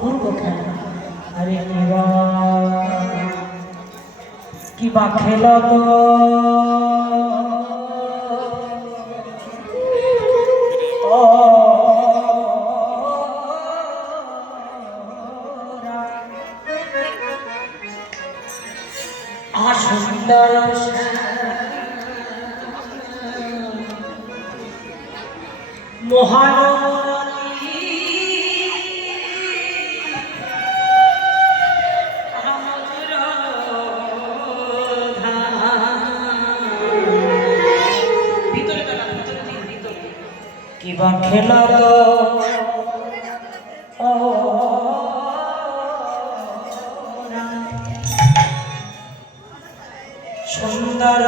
অপূর্ব খেলা। কিবা কিবা কিবা খেলা সুন্দর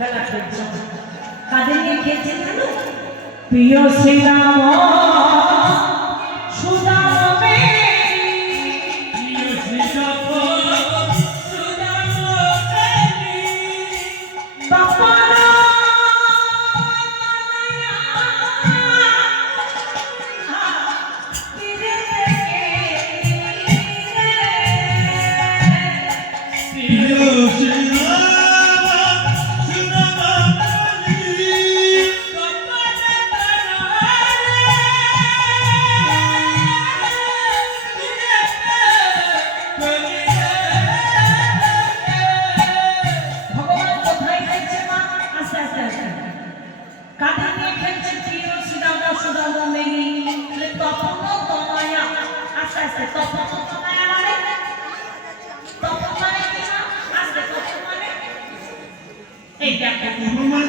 খেলা খেলছেন কাদের নিয়ে খেলছেন প্রিয় শ্রীরাম। আস্তে তপ মানে মানে তপ মানে কি না আস্তে তপ মানে এই দেখো মানে